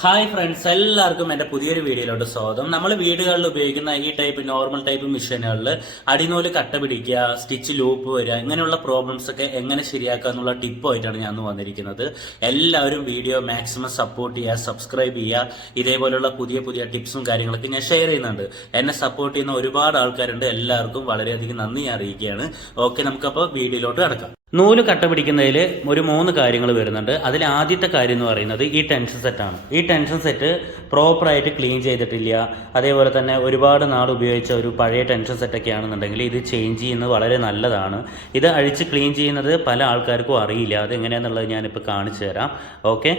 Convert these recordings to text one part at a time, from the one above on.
Hi friends എല്ലാവർക്കും എന്റെ പുതിയൊരു വീഡിയോയിലോട്ട് സ്വാഗതം. നമ്മൾ വീടുകളിൽ ഉപയോഗിക്കുന്ന ഈ ടൈപ്പ് നോർമൽ ടൈപ്പ് മെഷീനുകളിൽ അടിനൂൽ കട്ട പിടിക്കുക സ്റ്റിച്ച് ലൂപ്പ് വരിക ഇങ്ങനെയുള്ള പ്രോബ്ലംസ് ഒക്കെ എങ്ങനെ ശരിയാക്കുക എന്നുള്ള ടിപ്പായിട്ടാണ് ഞാൻ വന്നിരിക്കുന്നത്. എല്ലാവരും വീഡിയോ മാക്സിമം സപ്പോർട്ട് ചെയ്യുക സബ്സ്ക്രൈബ് ചെയ്യുക. ഇതേപോലെയുള്ള പുതിയ പുതിയ ടിപ്സും കാര്യങ്ങളൊക്കെ ഞാൻ ഷെയർ ചെയ്യുന്നുണ്ട്. എന്നെ സപ്പോർട്ട് ചെയ്യുന്ന ഒരുപാട് ആൾക്കാരുണ്ട്. എല്ലാവർക്കും വളരെയധികം നന്ദി അറിയിക്കുകയാണ്. ഓക്കെ നമുക്കപ്പോൾ വീഡിയോയിലോട്ട് കിടക്കാം. നൂൽ കട്ട പിടിക്കുന്നതിൽ ഒരു മൂന്ന് കാര്യങ്ങൾ വരുന്നുണ്ട്. അതിൽ ആദ്യത്തെ കാര്യം എന്ന് പറയുന്നത് ഈ ടെൻഷൻ സെറ്റാണ് ഈ ടെൻഷൻ സെറ്റ് പ്രോപ്പറായിട്ട് ക്ലീൻ ചെയ്തിട്ടില്ല. അതേപോലെ തന്നെ ഒരുപാട് നാൾ ഉപയോഗിച്ച ഒരു പഴയ ടെൻഷൻ സെറ്റൊക്കെ ആണെന്നുണ്ടെങ്കിൽ ഇത് ചേഞ്ച് ചെയ്യുന്നത് വളരെ നല്ലതാണ്. ഇത് അഴിച്ച് ക്ലീൻ ചെയ്യുന്നത് പല ആൾക്കാർക്കും അറിയില്ല. അത് എങ്ങനെയാണെന്നുള്ളത് ഞാനിപ്പോൾ കാണിച്ചു തരാം. ഓക്കെ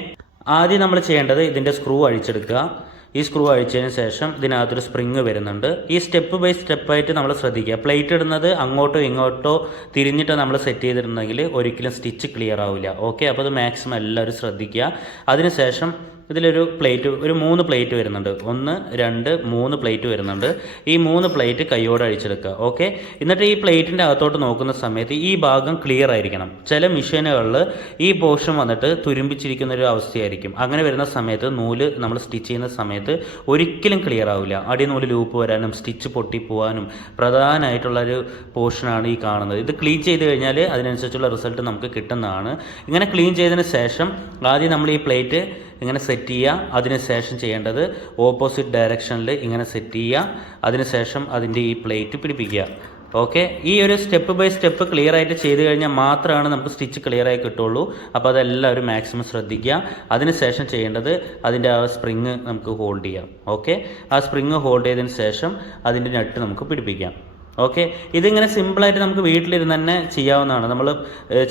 ആദ്യം നമ്മൾ ചെയ്യേണ്ടത് ഇതിന്റെ സ്ക്രൂ അഴിച്ചെടുക്കുക. ഈ സ്ക്രൂ അഴിച്ചതിന് ശേഷം ഇതിനകത്തൊരു സ്പ്രിങ് വരുന്നുണ്ട്. ഈ സ്റ്റെപ്പ് ബൈ സ്റ്റെപ്പായിട്ട് നമ്മൾ ശ്രദ്ധിക്കുക. പ്ലേറ്റ് ഇടുന്നത് അങ്ങോട്ടോ ഇങ്ങോട്ടോ തിരിഞ്ഞിട്ട് നമ്മൾ സെറ്റ് ചെയ്തിട്ടുണ്ടെങ്കിൽ ഒരിക്കലും സ്റ്റിച്ച് ക്ലിയർ ആവില്ല ഓക്കെ അപ്പോൾ അത് മാക്സിമം എല്ലാവരും ശ്രദ്ധിക്കുക. അതിനുശേഷം ഇതിലൊരു പ്ലേറ്റ് ഒരു മൂന്ന് പ്ലേറ്റ് വരുന്നുണ്ട്. ഒന്ന് രണ്ട് മൂന്ന് പ്ലേറ്റ് വരുന്നുണ്ട്. ഈ മൂന്ന് പ്ലേറ്റ് കൈയോടെ അഴിച്ചെടുക്കുക ഓക്കെ? എന്നിട്ട് ഈ പ്ലേറ്റിന്റെ അകത്തോട്ട് നോക്കുന്ന സമയത്ത് ഈ ഭാഗം ക്ലിയർ ആയിരിക്കണം. ചില മെഷീനുകളിൽ ഈ പോർഷൻ വന്നിട്ട് തുരുമ്പിച്ചിരിക്കുന്ന ഒരു അവസ്ഥയായിരിക്കും. അങ്ങനെ വരുന്ന സമയത്ത് നൂൽ നമ്മൾ സ്റ്റിച്ച് ചെയ്യുന്ന സമയത്ത് ഒരിക്കലും ക്ലിയർ ആവില്ല. അടി നൂൽ ലൂപ്പ് വരാനും സ്റ്റിച്ച് പൊട്ടിപ്പോവാനും പ്രധാനമായിട്ടുള്ള ഒരു പോർഷനാണ് ഈ കാണുന്നത്. ഇത് ക്ലീൻ ചെയ്ത് കഴിഞ്ഞാൽ അതിനനുസരിച്ചുള്ള റിസൾട്ട് നമുക്ക് കിട്ടുന്നതാണ്. ഇങ്ങനെ ക്ലീൻ ചെയ്തതിന് ശേഷം ആദ്യം നമ്മൾ ഈ പ്ലേറ്റ് ഇങ്ങനെ സെറ്റ് ചെയ്യുക. അതിനുശേഷം ചെയ്യേണ്ടത് ഓപ്പോസിറ്റ് ഡയറക്ഷനിൽ ഇങ്ങനെ സെറ്റ് ചെയ്യുക. അതിനുശേഷം അതിന്റെ ഈ പ്ലേറ്റ് പിടിപ്പിക്കുക. ഓക്കെ ഈ ഒരു സ്റ്റെപ്പ് ബൈ സ്റ്റെപ്പ് ക്ലിയർ ആയിട്ട് ചെയ്ത് കഴിഞ്ഞാൽ മാത്രമാണ് നമുക്ക് സ്റ്റിച്ച് ക്ലിയർ ആയി കിട്ടുള്ളൂ. അപ്പോൾ അതെല്ലാവരും മാക്സിമം ശ്രദ്ധിക്കുക. അതിനുശേഷം ചെയ്യേണ്ടത് അതിന്റെ ആ സ്പ്രിങ് നമുക്ക് ഹോൾഡ് ചെയ്യാം. ഓക്കെ ആ സ്പ്രിങ് ഹോൾഡ് ചെയ്തതിന് ശേഷം അതിന്റെ നട്ട് നമുക്ക് പിടിപ്പിക്കാം. ഓക്കെ ഇതിങ്ങനെ സിമ്പിളായിട്ട് നമുക്ക് വീട്ടിലിരുന്ന് തന്നെ ചെയ്യാവുന്നതാണ്. നമ്മൾ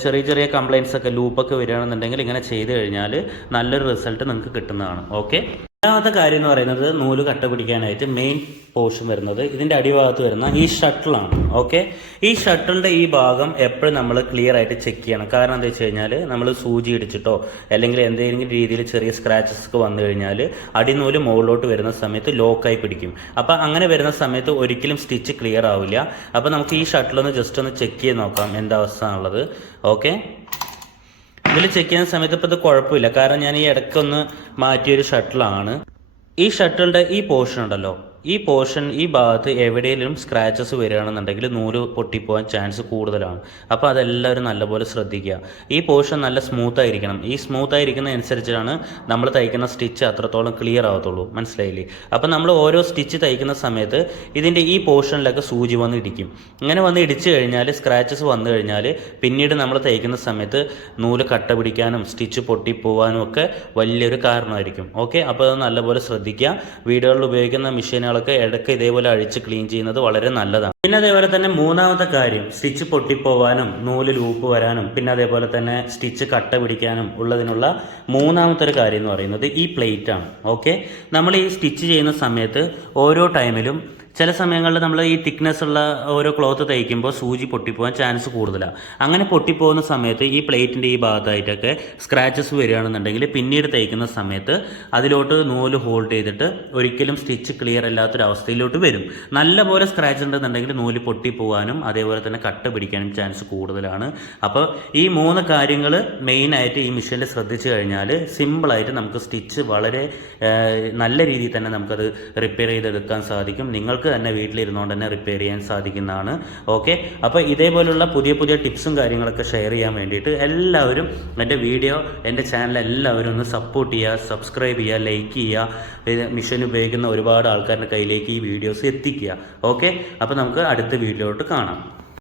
ചെറിയ ചെറിയ കംപ്ലയിൻസ് ഒക്കെ ലൂപ്പൊക്കെ വരികയാണെന്നുണ്ടെങ്കിൽ ഇങ്ങനെ ചെയ്ത് കഴിഞ്ഞാൽ നല്ലൊരു റിസൾട്ട് നിങ്ങൾക്ക് കിട്ടുന്നതാണ്. ഓക്കെ രണ്ടാമത്തെ കാര്യം എന്ന് പറയുന്നത് നൂൽ കട്ട പിടിക്കാനായിട്ട് മെയിൻ പോർഷൻ വരുന്നത്. ഇതിന്റെ അടിഭാഗത്ത് വരുന്ന ഈ ഷട്ടിലാണ് ഓക്കെ ഈ ഷട്ടിലിന്റെ ഈ ഭാഗം എപ്പോഴും നമ്മൾ ക്ലിയർ ആയിട്ട് ചെക്ക് ചെയ്യണം. കാരണം എന്താ വെച്ച് കഴിഞ്ഞാൽ നമ്മൾ സൂചി ഇടിച്ചിട്ടോ അല്ലെങ്കിൽ എന്തെങ്കിലും രീതിയിൽ ചെറിയ സ്ക്രാച്ചസ് ഒക്കെ വന്നു കഴിഞ്ഞാൽ അടിനൂൽ മുകളിലോട്ട് വരുന്ന സമയത്ത് ലോക്കായി പിടിക്കും. അപ്പോൾ അങ്ങനെ വരുന്ന സമയത്ത് ഒരിക്കലും സ്റ്റിച്ച് ക്ലിയർ ആവില്ല. അപ്പോൾ നമുക്ക് ഈ ഷട്ടിലൊന്ന് ജസ്റ്റ് ഒന്ന് ചെക്ക് ചെയ്ത് നോക്കാം എന്താ അവസ്ഥ എന്നുള്ളത്. ഓക്കെ ഇതിൽ ചെക്ക് ചെയ്യുന്ന സമയത്ത് ഇപ്പോൾ ഇത് കുഴപ്പമില്ല. കാരണം ഞാൻ ഈ ഇടയ്ക്കൊന്ന് മാറ്റിയൊരു ഷട്ടിലാണ് ഈ ഷട്ടിലിന്റെ ഈ പോർഷൻ ഉണ്ടല്ലോ. ഈ പോർഷൻ ഈ ഭാഗത്ത് എവിടെയെങ്കിലും സ്ക്രാച്ചസ് വരികയാണെന്നുണ്ടെങ്കിൽ നൂൽ പൊട്ടിപ്പോകാൻ ചാൻസ് കൂടുതലാണ്. അപ്പോൾ അതെല്ലാവരും നല്ലപോലെ ശ്രദ്ധിക്കുക. ഈ പോർഷൻ നല്ല സ്മൂത്ത് ആയിരിക്കണം. ഈ സ്മൂത്ത് ആയിരിക്കുന്ന അനുസരിച്ചാണ് നമ്മൾ തയ്ക്കുന്ന സ്റ്റിച്ച് അത്രത്തോളം ക്ലിയർ ആവത്തുള്ളൂ. മനസ്സിലായില്ലേ? അപ്പോൾ നമ്മൾ ഓരോ സ്റ്റിച്ച് തയ്ക്കുന്ന സമയത്ത് ഇതിന്റെ ഈ പോർഷനിലൊക്കെ സൂചി വന്ന് ഇടിക്കും. ഇങ്ങനെ വന്ന് ഇടിച്ചു കഴിഞ്ഞാൽ സ്ക്രാച്ചസ് വന്നു കഴിഞ്ഞാൽ പിന്നീട് നമ്മൾ തയ്ക്കുന്ന സമയത്ത് നൂൽ കട്ട പിടിക്കാനും സ്റ്റിച്ച് പൊട്ടിപ്പോവാനും ഒക്കെ വലിയൊരു കാരണമായിരിക്കും. ഓക്കെ? അപ്പോൾ അത് നല്ലപോലെ ശ്രദ്ധിക്കുക. വീടുകളിൽ ഉപയോഗിക്കുന്ന മെഷീനുകളൊക്കെ ഇടയ്ക്ക് ഇതേപോലെ അഴിച്ച് ക്ലീൻ ചെയ്യുന്നത് വളരെ നല്ലതാണ്. പിന്നെ അതേപോലെ തന്നെ മൂന്നാമത്തെ കാര്യം സ്റ്റിച്ച് പൊട്ടിപ്പോവാനും നൂൽ ലൂപ്പ് വരാനും പിന്നെ അതേപോലെ തന്നെ സ്റ്റിച്ച് കട്ട പിടിക്കാനും ഉള്ളതിനുള്ള മൂന്നാമത്തെ ഒരു കാര്യം എന്ന് പറയുന്നത് ഈ പ്ലേറ്റ് ആണ്. ഓക്കെ നമ്മൾ ഈ സ്റ്റിച്ച് ചെയ്യുന്ന സമയത്ത് ഓരോ ടൈമിലും ചില സമയങ്ങളിൽ നമ്മൾ ഈ തിക്നെസ് ഉള്ള ഓരോ ക്ലോത്ത് തയ്ക്കുമ്പോൾ സൂചി പൊട്ടിപ്പോകാൻ ചാൻസ് കൂടുതലാണ്. അങ്ങനെ പൊട്ടിപ്പോകുന്ന സമയത്ത് ഈ പ്ലേറ്റിന്റെ ഈ ഭാഗത്തായിട്ടൊക്കെ സ്ക്രാച്ചസ് വരികയാണെന്നുണ്ടെങ്കിൽ പിന്നീട് തയ്ക്കുന്ന സമയത്ത് അതിലോട്ട് നൂൽ ഹോൾഡ് ചെയ്തിട്ട് ഒരിക്കലും സ്റ്റിച്ച് ക്ലിയർ അല്ലാത്തൊരു അവസ്ഥയിലോട്ട് വരും. നല്ലപോലെ സ്ക്രാച്ച് ഉണ്ടെന്നുണ്ടെങ്കിൽ നൂൽ പൊട്ടിപ്പോകാനും അതേപോലെ തന്നെ കട്ട് പിടിക്കാനും ചാൻസ് കൂടുതലാണ്. അപ്പോൾ ഈ മൂന്ന് കാര്യങ്ങൾ മെയിനായിട്ട് ഈ മിഷീനിൽ ശ്രദ്ധിച്ചു കഴിഞ്ഞാൽ സിമ്പിളായിട്ട് നമുക്ക് സ്റ്റിച്ച് വളരെ നല്ല രീതിയിൽ തന്നെ നമുക്കത് റിപ്പയർ ചെയ്തെടുക്കാൻ സാധിക്കും. നിങ്ങൾക്ക് തന്നെ വീട്ടിലിരുന്നുകൊണ്ട് തന്നെ റിപ്പയർ ചെയ്യാൻ സാധിക്കുന്നതാണ്. ഓക്കെ അപ്പോൾ ഇതേപോലുള്ള പുതിയ പുതിയ ടിപ്സും കാര്യങ്ങളൊക്കെ ഷെയർ ചെയ്യാൻ വേണ്ടിയിട്ട് എല്ലാവരും എന്റെ വീഡിയോ എന്റെ ചാനൽ എല്ലാവരും ഒന്ന് സപ്പോർട്ട് ചെയ്യുക സബ്സ്ക്രൈബ് ചെയ്യുക ലൈക്ക് ചെയ്യുക. മിഷൻ ഉപയോഗിക്കുന്ന ഒരുപാട് ആൾക്കാരുടെ കയ്യിലേക്ക് ഈ വീഡിയോസ് എത്തിക്കുക. ഓക്കെ അപ്പോൾ നമുക്ക് അടുത്ത വീഡിയോട്ട് കാണാം.